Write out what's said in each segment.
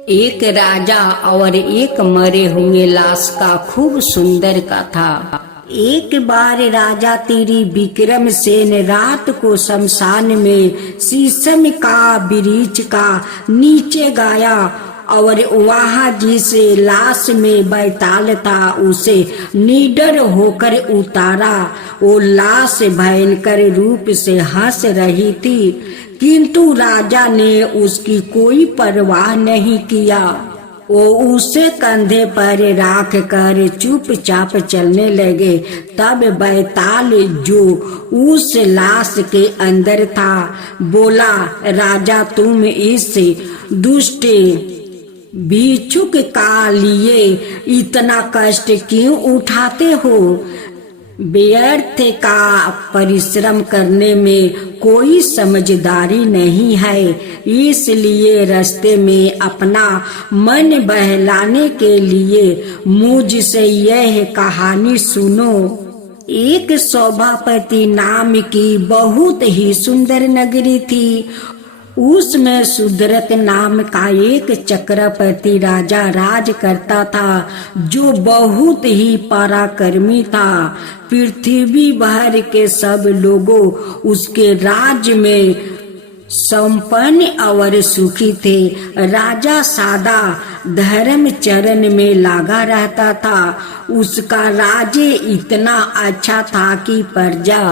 एक राजा और एक मरे हुए लाश का खूब सुंदर कथा। एक बार राजा तेरी विक्रमसेन रात को शमशान में शीशम का वृक्ष का नीचे गाया और वहाँ जिस लाश में बैताल था उसे निडर होकर उतारा। वो लाश भयंकर रूप से हंस रही थी, किंतु राजा ने उसकी कोई परवाह नहीं किया। वो उसे कंधे पर रख कर चुपचाप चलने लगे। तब बैताल जो उस लाश के अंदर था बोला, राजा तुम इस दुष्ट भिक्षुक का लिए इतना कष्ट क्यों उठाते हो? व्यर्थ का परिश्रम करने में कोई समझदारी नहीं है, इसलिए रास्ते में अपना मन बहलाने के लिए मुझसे यह कहानी सुनो। एक शोभापति नाम की बहुत ही सुंदर नगरी थी। उसमें सुदरत नाम का एक चक्रवर्ती राजा राज करता था, जो बहुत ही पराक्रमी था। पृथ्वी भर के सब लोगों उसके राज्य में संपन्न और सुखी थे। राजा सादा धर्म चरण में लगा रहता था। उसका राज्य इतना अच्छा था कि प्रजा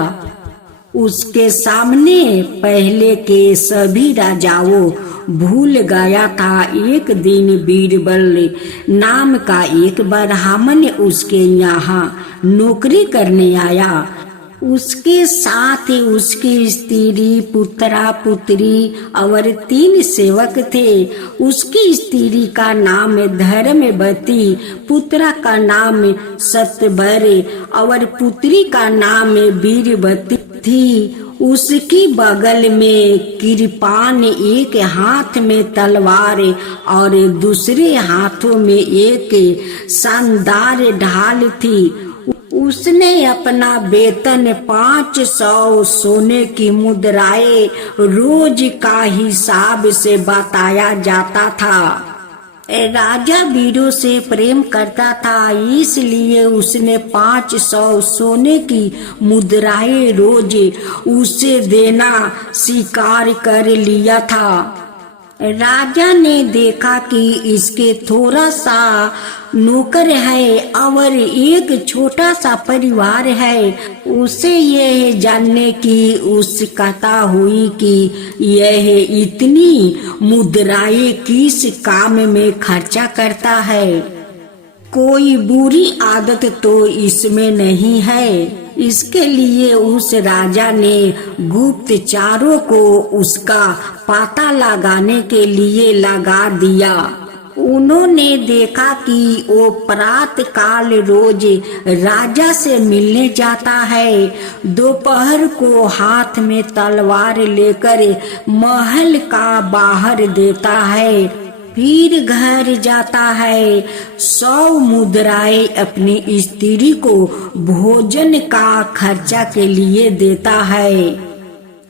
उसके सामने पहले के सभी राजाओं भूल गया था। एक दिन बीरबल नाम का एक ब्राह्मण उसके यहाँ नौकरी करने आया। उसके साथ उसकी स्त्री, पुत्रा पुत्री और 3 सेवक थे। उसकी स्त्री का नाम धर्मवती, पुत्रा का नाम सत्यवर और पुत्री का नाम वीरवती थी। उसकी बगल में कृपान, एक हाथ में तलवार और दूसरे हाथों में एक शानदार ढाल थी। उसने अपना वेतन 500 सोने की मुद्राएं रोज का हिसाब से बताया जाता था। राजा वीरों से प्रेम करता था, इसलिए उसने 500 सोने की मुद्राएं रोज उसे देना स्वीकार कर लिया था। राजा ने देखा कि इसके थोड़ा सा नौकर है और एक छोटा सा परिवार है। उसे यह जानने की उत्सुकता हुई कि यह इतनी मुद्राएं किस काम में खर्चा करता है। कोई बुरी आदत तो इसमें नहीं है। इसके लिए उस राजा ने गुप्तचरों को उसका पता लगाने के लिए लगा दिया। उन्होंने देखा कि वो प्रातः काल रोज राजा से मिलने जाता है, दोपहर को हाथ में तलवार लेकर महल का बाहर देता है, फिर घर जाता है। 100 मुद्राएं अपनी स्त्री को भोजन का खर्चा के लिए देता है।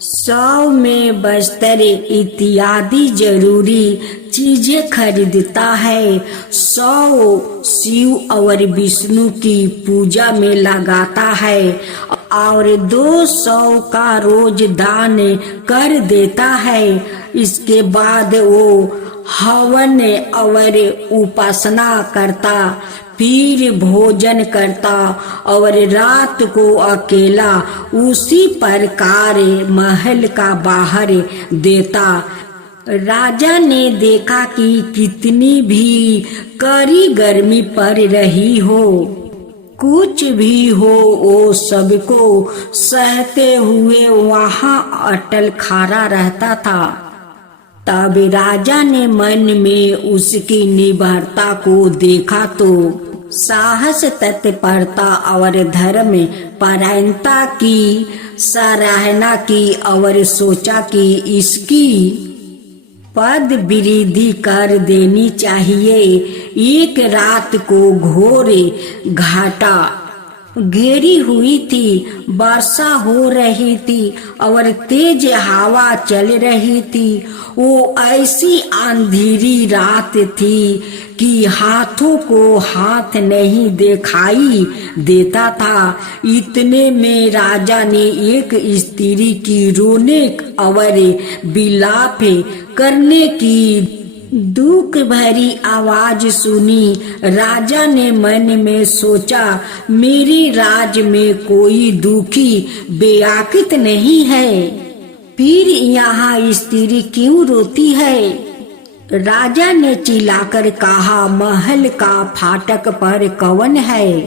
100 में बस्तर इत्यादि जरूरी चीजें खरीदता है। 100 शिव और विष्णु की पूजा में लगाता है और 200 का रोज दान कर देता है। इसके बाद वो हवन और उपासना करता, फिर भोजन करता और रात को अकेला उसी प्रकार महल का बाहर देता। राजा ने देखा कि कितनी भी कड़ी गर्मी पड़ रही हो, कुछ भी हो, वो सबको सहते हुए वहाँ अटल खड़ा रहता था। तब राजा ने मन में उसकी निर्भरता को देखा तो साहस, तत्परता और धर्म परायणता की सराहना की और सोचा कि इसकी पद वृद्धि कर देनी चाहिए। एक रात को घोर घाटा घेरी हुई थी, वर्षा हो रही थी और तेज हवा चल रही थी। वो ऐसी अंधेरी रात थी कि हाथों को हाथ नहीं दिखाई देता था। इतने में राजा ने एक स्त्री की रोने और विलाप करने की दुख भरी आवाज सुनी। राजा ने मन में सोचा, मेरे राज में कोई दुखी बेआकित नहीं है, फिर यहाँ स्त्री क्यों रोती है? राजा ने चिल्लाकर कहा, महल का फाटक पर कौन है?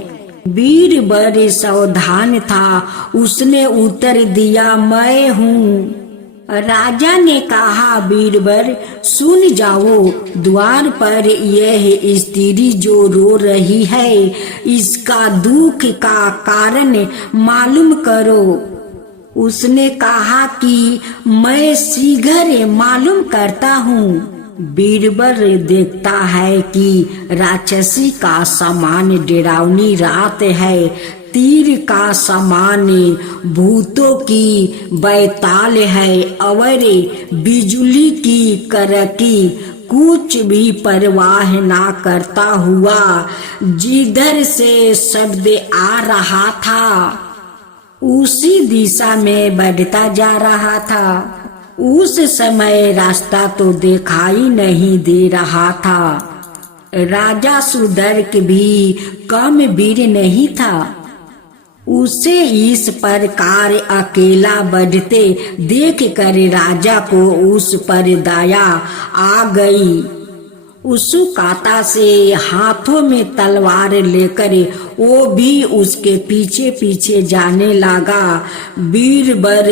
बीरबल सावधान था, उसने उत्तर दिया, मैं हूँ। राजा ने कहा, बीरबल सुन जाओ, द्वार पर यह स्त्री जो रो रही है, इसका दुख का कारण मालूम करो। उसने कहा कि मैं शीघ्र मालूम करता हूँ। बीरबल देखता है कि राक्षसी का समान डरावनी रात है, तीर का समान भूतों की बैताल है और बिजली की कड़की कुछ भी परवाह ना करता हुआ जिधर से शब्द आ रहा था उसी दिशा में बढ़ता जा रहा था। उस समय रास्ता तो दिखाई नहीं दे रहा था। राजा सुदर्क भी कम वीर नहीं था। उसे इस प्रकार अकेला बढ़ते देख कर राजा को उस पर दया आ गई। उत्सुकता से हाथों में तलवार लेकर वो भी उसके पीछे पीछे जाने लगा। बीरबल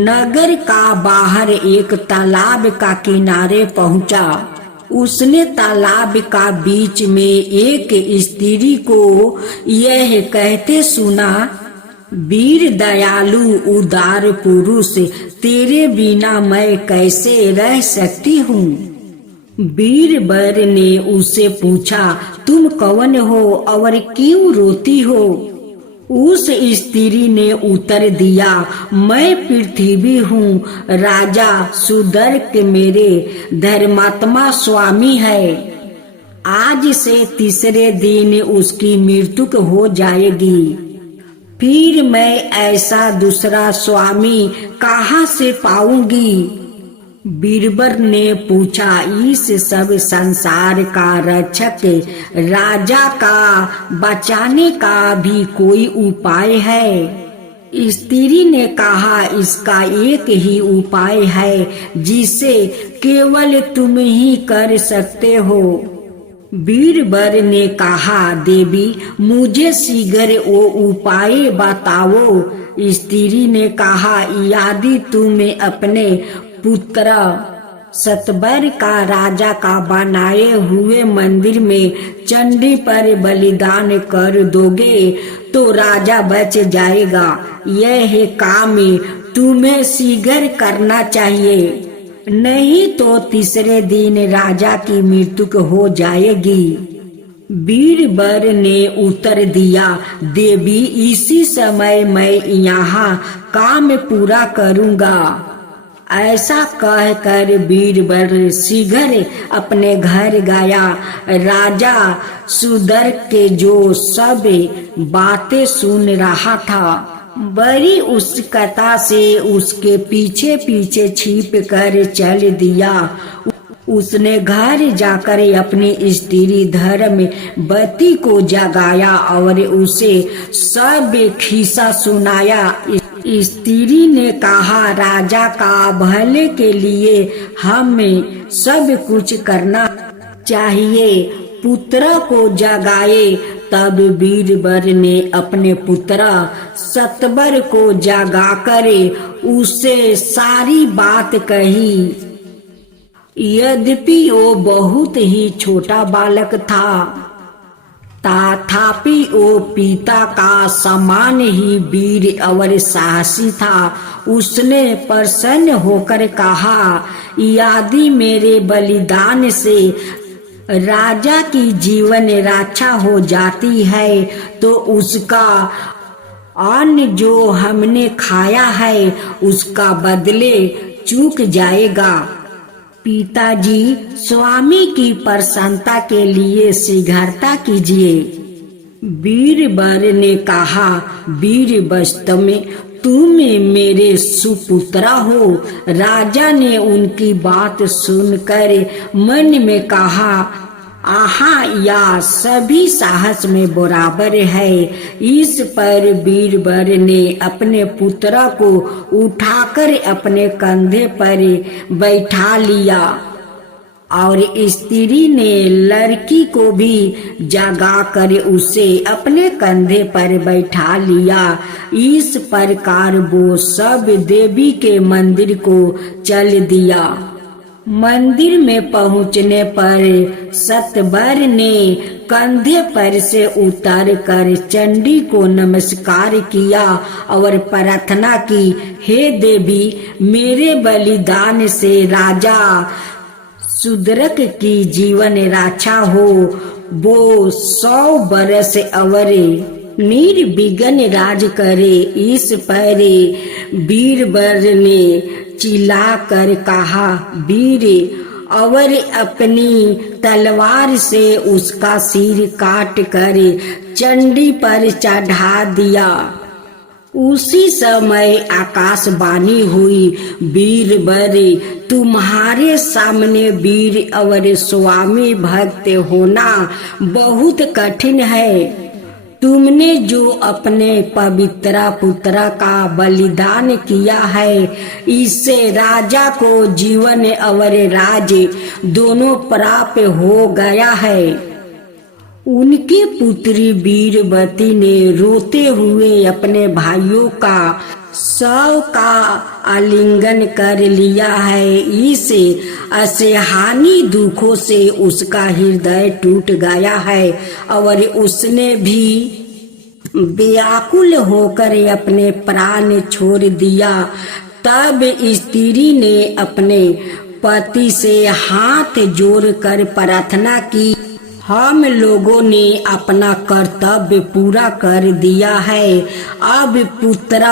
नगर का बाहर एक तालाब का किनारे पहुंचा। उसने तालाब का बीच में एक स्त्री को यह कहते सुना, वीर दयालु उदार पुरुष, तेरे बिना मैं कैसे रह सकती हूँ? बीरबल ने उससे पूछा, तुम कौन हो और क्यों रोती हो? उस स्त्री ने उत्तर दिया, मैं पृथ्वी हूँ, राजा सुदर्क मेरे धर्मात्मा स्वामी है। आज से तीसरे दिन उसकी मृत्यु हो जाएगी, फिर मैं ऐसा दूसरा स्वामी कहाँ से पाऊंगी? बीरबल ने पूछा, इस सब संसार का रक्षक राजा का बचाने का भी कोई उपाय है? स्त्री ने कहा, इसका एक ही उपाय है जिसे केवल तुम ही कर सकते हो। बीरबल ने कहा, देवी मुझे शीघ्र वो उपाय बताओ। स्त्री ने कहा, यदि तुम अपने पुत्र सतबर का राजा का बनाए हुए मंदिर में चंडी पर बलिदान कर दोगे तो राजा बच जाएगा। यह काम तुम्हें शीघ्र करना चाहिए, नहीं तो तीसरे दिन राजा की मृत्यु हो जाएगी। बीरबल ने उत्तर दिया, देवी इसी समय मैं यहाँ काम पूरा करूँगा। ऐसा कहकर बीरबल शीघ्र अपने घर गया। राजा सुदर्क के जो सब बातें सुन रहा था, बड़ी उत्सुकता से उसके पीछे पीछे छिप कर चल दिया। उसने घर जाकर अपनी स्त्री धर्मवती को जगाया और उसे सब खिस्सा सुनाया। स्त्री ने कहा, राजा का भले के लिए हमें सब कुछ करना चाहिए। पुत्र को जगाए। तब बीरबल ने अपने पुत्र सतबर को जगाकर उसे सारी बात कही। यद्यपि वो बहुत ही छोटा बालक था, तथापि वो पिता का समान ही वीर और साहसी था। उसने प्रसन्न होकर कहा, यदि मेरे बलिदान से राजा की जीवन रक्षा हो जाती है तो उसका अन्न जो हमने खाया है उसका बदले चूक जाएगा। पिताजी, स्वामी की प्रसन्नता के लिए शीघ्रता कीजिए। बीरबल ने कहा, वीर वास्तव में तुम मेरे सुपुत्र हो। राजा ने उनकी बात सुनकर मन में कहा, आहा, या सभी साहस में बराबर है। इस पर बीरबल ने अपने पुत्र को उठाकर अपने कंधे पर बैठा लिया और स्त्री ने लड़की को भी जगाकर उसे अपने कंधे पर बैठा लिया। इस प्रकार वो सब देवी के मंदिर को चल दिया। मंदिर में पहुंचने पर सतवर ने कंधे पर से उतर कर चंडी को नमस्कार किया और प्रार्थना की, हे देवी, मेरे बलिदान से राजा सुदरक की जीवन रक्षा हो। वो 100 बरस अवरे निर्विघ्न राज करे। इस पर बीरबल ने चिल्लाकर कहा, वीर, और अपनी तलवार से उसका सिर काट कर चंडी पर चढ़ा दिया। उसी समय आकाशवाणी हुई, बीरबल, तुम्हारे सामने वीर और स्वामी भक्त होना बहुत कठिन है। तुमने जो अपने पवित्र पुत्र का बलिदान किया है, इससे राजा को जीवन और राज्य दोनों प्राप्त हो गया है। उनकी पुत्री बीरबती ने रोते हुए अपने भाइयों का शव का आलिंगन कर लिया है। इस असहानी दुखों से उसका हृदय टूट गया है और उसने भी व्याकुल होकर अपने प्राण छोड़ दिया। तब स्त्री ने अपने पति से हाथ जोड़कर प्रार्थना की, हम लोगों ने अपना कर्तव्य पूरा कर दिया है। अब पुत्र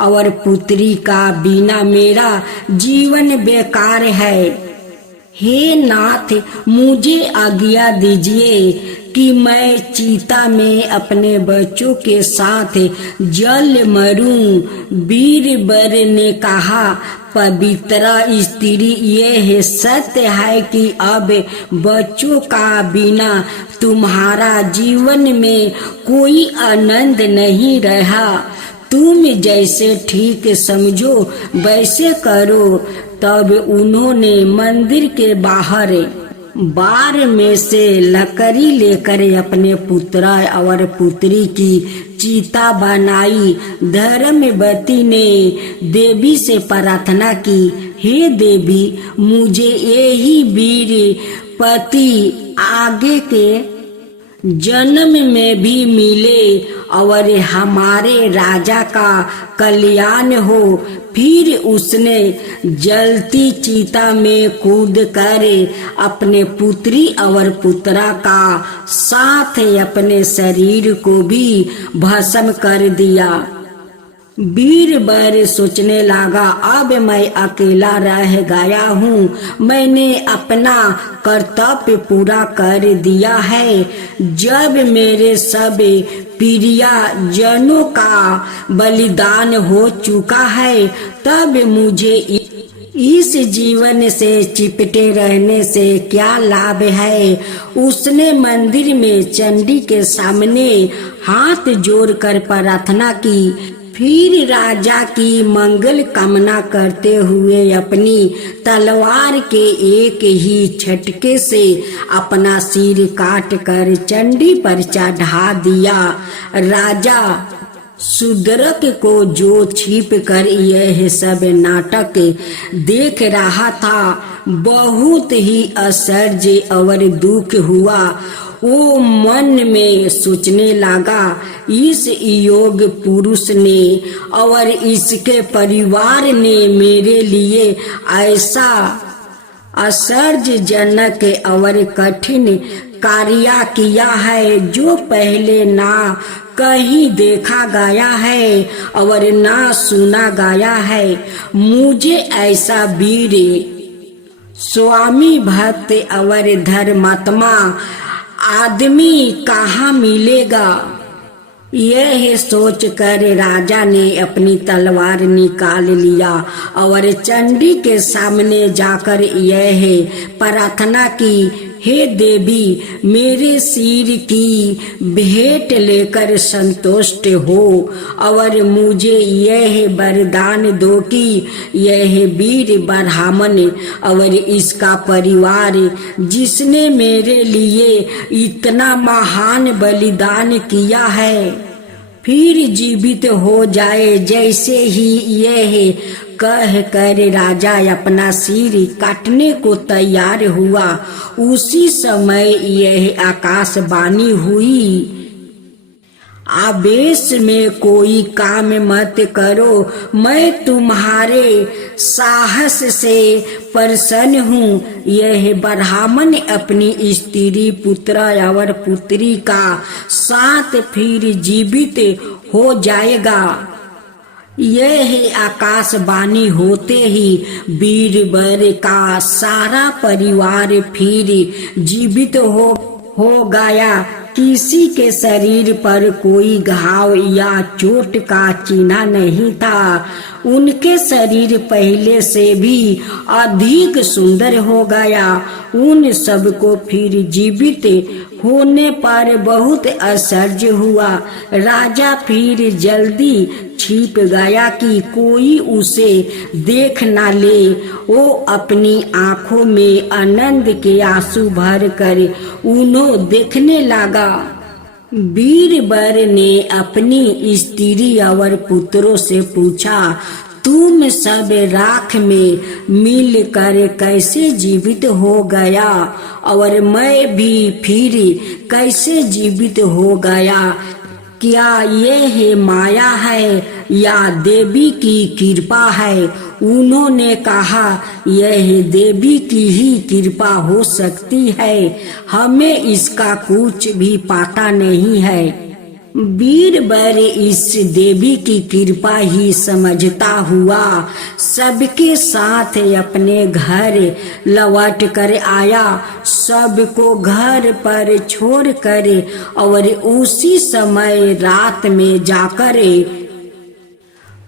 और पुत्री का बिना मेरा जीवन बेकार है। हे नाथ, मुझे आज्ञा दीजिए कि मैं चिता में अपने बच्चों के साथ जल मरूं। बीरबल ने कहा, पवित्र स्त्री, यह सत्य है कि अब बच्चों का बिना तुम्हारा जीवन में कोई आनंद नहीं रहा। तुम जैसे ठीक समझो वैसे करो। तब उन्होंने मंदिर के बाहर बार में से लकड़ी लेकर अपने पुत्र और पुत्री की चिता बनाई। धर्मवती ने देवी से प्रार्थना की, हे देवी, मुझे यही वीर पति आगे के जन्म में भी मिले और हमारे राजा का कल्याण हो। फिर उसने जलती चिता में कूद कर अपने पुत्री और पुत्रा का साथ अपने शरीर को भी भस्म कर दिया। बीरबल सोचने लगा, अब मैं अकेला रह गया हूँ। मैंने अपना कर्तव्य पूरा कर दिया है। जब मेरे सब प्रियजनों का बलिदान हो चुका है, तब मुझे इस जीवन से चिपटे रहने से क्या लाभ है। उसने मंदिर में चंडी के सामने हाथ जोड़कर प्रार्थना की। फिर राजा की मंगल कामना करते हुए अपनी तलवार के एक ही झटके से अपना सिर काट कर चंडी पर चढ़ा दिया। राजा सुदरक को जो छिप कर यह सब नाटक देख रहा था, बहुत ही आश्चर्य और दुख हुआ। वो मन में सोचने लगा, इस योग पुरुष ने और इसके परिवार ने मेरे लिए ऐसा आश्चर्यजनक और कठिन कार्य किया है, जो पहले ना कहीं देखा गया है और ना सुना गया है। मुझे ऐसा वीर स्वामी भक्त और धर्मात्मा आदमी कहाँ मिलेगा? यह सोचकर राजा ने अपनी तलवार निकाल लिया और चंडी के सामने जाकर यह प्रार्थना की, हे देवी, मेरे सिर की भेंट लेकर संतुष्ट हो और मुझे यह वरदान दो कि यह वीर ब्राह्मण और इसका परिवार, जिसने मेरे लिए इतना महान बलिदान किया है, फिर जीवित हो जाए। जैसे ही यह कह कर राजा अपना सिर काटने को तैयार हुआ, उसी समय यह आकाशवाणी हुई, आवेश में कोई काम मत करो, मैं तुम्हारे साहस से प्रसन्न हूँ। यह ब्राह्मण अपनी स्त्री, पुत्र और पुत्री का साथ फिर जीवित हो जाएगा। यह आकाशवाणी होते ही वीरवर का सारा परिवार फिर जीवित हो गया। किसी के शरीर पर कोई घाव या चोट का चिन्ह नहीं था। उनके शरीर पहले से भी अधिक सुंदर हो गया। उन सबको फिर जीवित होने पर बहुत आश्चर्य हुआ। राजा फिर जल्दी छिप गया कि कोई उसे देख न ले। वो अपनी आंखों में आनंद के आंसू भर कर उन्हें देखने लगा। बीरबल ने अपनी स्त्री और पुत्रों से पूछा, तुम सब राख में मिल कर कैसे जीवित हो गया और मैं भी फिर कैसे जीवित हो गया? क्या यह माया है या देवी की कृपा है? उन्होंने कहा, यह देवी की ही कृपा हो सकती है, हमें इसका कुछ भी पता नहीं है। बीरबल इस देवी की कृपा ही समझता हुआ सबके साथ अपने घर लौट कर आया। सबको घर पर छोड़कर और उसी समय रात में जाकर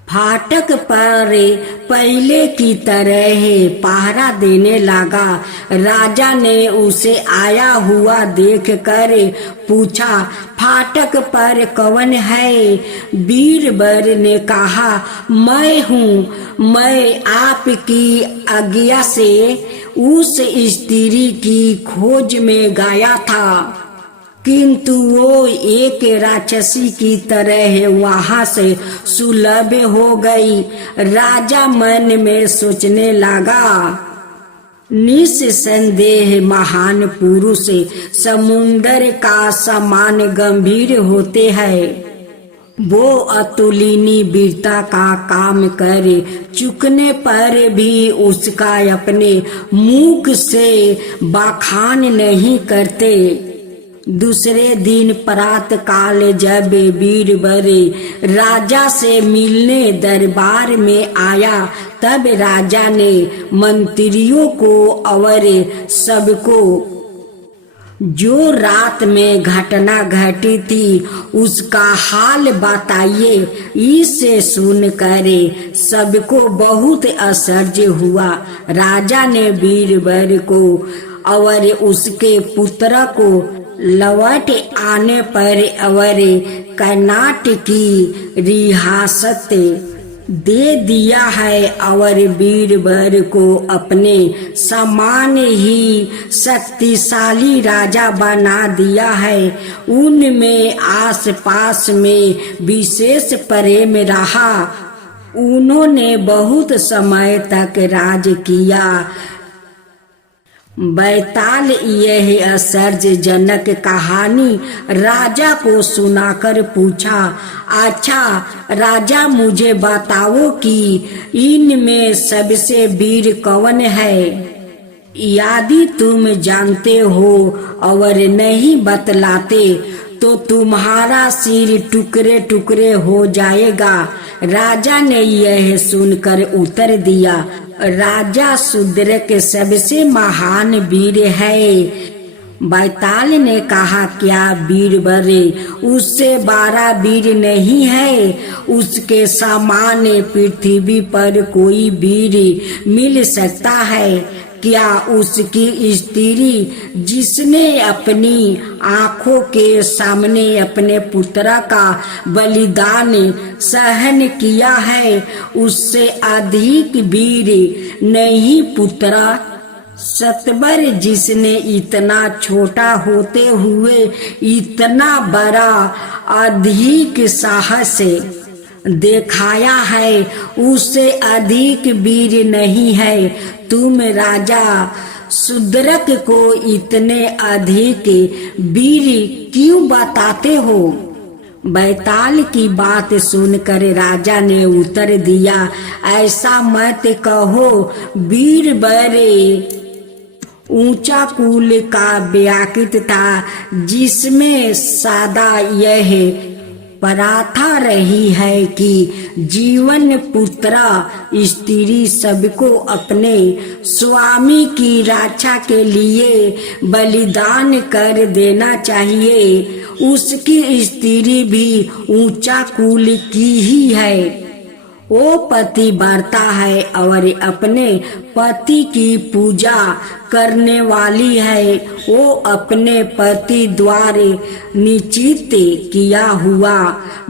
फाटक पर पहले की तरह पहरा देने लगा। राजा ने उसे आया हुआ देखकर पूछा, फाटक पर कौन है? बीरबल ने कहा, मैं हूँ। मैं आपकी आज्ञा से उस स्त्री की खोज में गया था, किंतु वो एक राक्षसी की तरह वहां से सुलभ हो गई। राजा मन में सोचने लगा, निस्संदेह महान पुरुष समुंदर का समान गंभीर होते हैं। वो अतुलनीय वीरता का काम कर चुकने पर भी उसका अपने मुख से बखान नहीं करते। दूसरे दिन प्रातः काल जब बीरबल राजा से मिलने दरबार में आया, तब राजा ने मंत्रियों को और सबको जो रात में घटना घटी थी उसका हाल बताइए। इसे सुनकर सबको बहुत आश्चर्य हुआ। राजा ने बीरबल को और उसके पुत्र को लौट आने पर और कर्नाट की रियासत दे दिया है और बीरबल को अपने समान ही शक्तिशाली राजा बना दिया है। उनमें आसपास में विशेष प्रेम रहा। उन्होंने बहुत समय तक राज किया। बैताल यह आश्चर्यजनक कहानी राजा को सुनाकर पूछा, अच्छा राजा, मुझे बताओ कि इनमें सबसे वीर कौन है? यदि तुम जानते हो और नहीं बतलाते तो तुम्हारा सिर टुकड़े टुकड़े हो जाएगा। राजा ने यह सुनकर उत्तर दिया, राजा शूद्रक सबसे महान वीर है। बैताल ने कहा, क्या बीरबल उससे 12 वीर नहीं है? उसके समान पृथ्वी पर कोई वीर मिल सकता है क्या? उसकी स्त्री जिसने अपनी आंखों के सामने अपने पुत्र का बलिदान सहन किया है, उससे अधिक वीर नहीं पुत्र। सतबर जिसने इतना छोटा होते हुए इतना बड़ा अधिक साहस दिखाया है, उससे अधिक वीर नहीं है। तुम राजा शूद्रक को इतने अधिक वीर क्यों बताते हो? बैताल की बात सुनकर राजा ने उत्तर दिया, ऐसा मत कहो बीरबल ऊंचा कुल का व्याकृत था, जिसमें सदा यह प्रार्था रही है कि जीवन पुत्र स्त्री सबको अपने स्वामी की रक्षा के लिए बलिदान कर देना चाहिए। उसकी स्त्री भी ऊंचा कुल की ही है। वो पतिव्रता है और अपने पति की पूजा करने वाली है। वो अपने पति द्वारा निश्चित किया हुआ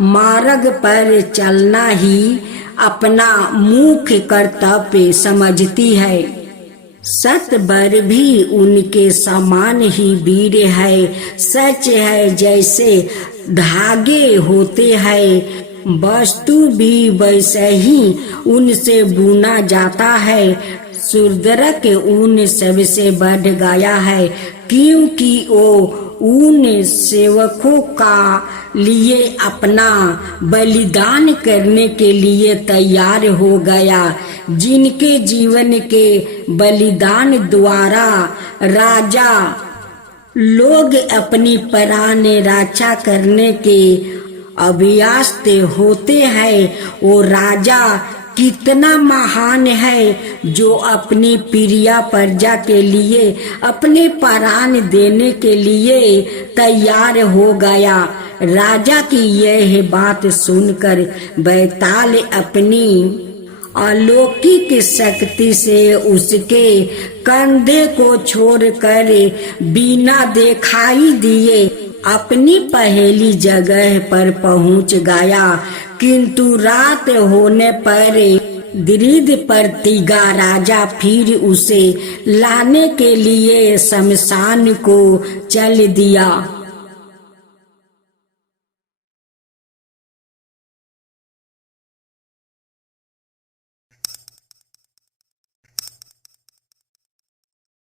मार्ग पर चलना ही अपना मुख्य कर्तव्य समझती है। सतबर भी उनके समान ही वीर है। सच है, जैसे धागे होते हैं वस्तु भी वैसे ही उनसे बुना जाता है। शूद्रक ऊन सबसे बढ़ गया है, क्योंकि वो ऊन सेवकों का लिए अपना बलिदान करने के लिए तैयार हो गया, जिनके जीवन के बलिदान द्वारा राजा लोग अपनी प्राण रक्षा करने के अभ्यस्त होते हैं। वो राजा कितना महान है जो अपनी प्रिय प्रजा के लिए अपने प्राण देने के लिए तैयार हो गया। राजा की यह बात सुनकर बैताल अपनी अलौकिक शक्ति से उसके कंधे को छोड़कर बिना दिखाई दिए अपनी पहली जगह पर पहुंच गया। किंतु रात होने पर दृढ़ प्रतिज्ञा राजा फिर उसे लाने के लिए शमशान को चल दिया।